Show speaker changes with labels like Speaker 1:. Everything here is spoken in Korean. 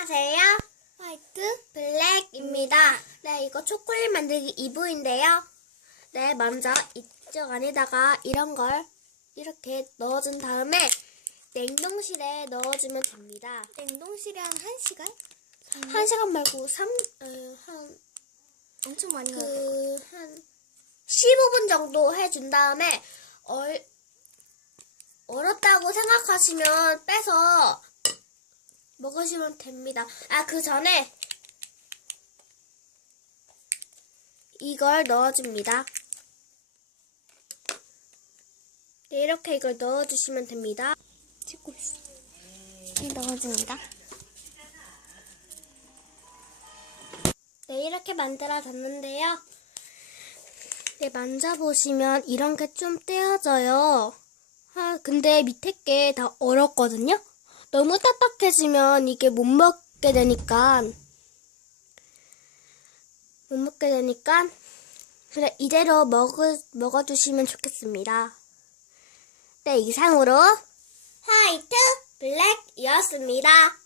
Speaker 1: 안녕하세요. 화이트 블랙입니다. 네, 이거 초콜릿 만들기 2부인데요. 네, 먼저 이쪽 안에다가 이런 걸 이렇게 넣어준 다음에 냉동실에 넣어주면 됩니다.
Speaker 2: 냉동실에 한 1시간?
Speaker 1: 한 시간 말고 3, 어, 한,
Speaker 2: 엄청 많이.
Speaker 1: 그, 한 15분 정도 해준 다음에 얼, 얼었다고 생각하시면 빼서 먹으시면 됩니다. 아, 그 전에 이걸 넣어줍니다. 네, 이렇게 이걸 넣어주시면 됩니다.
Speaker 2: 찍고 있어. 이 넣어줍니다.
Speaker 1: 네, 이렇게 만들어졌는데요. 네, 만져보시면 이런 게 좀 떼어져요. 아, 근데 밑에 게 다 얼었거든요? 너무 딱딱해지면 이게 못 먹게 되니까, 못 먹게 되니까, 그래, 이대로 먹을, 먹어주시면 좋겠습니다. 네, 이상으로 화이트 블랙이었습니다.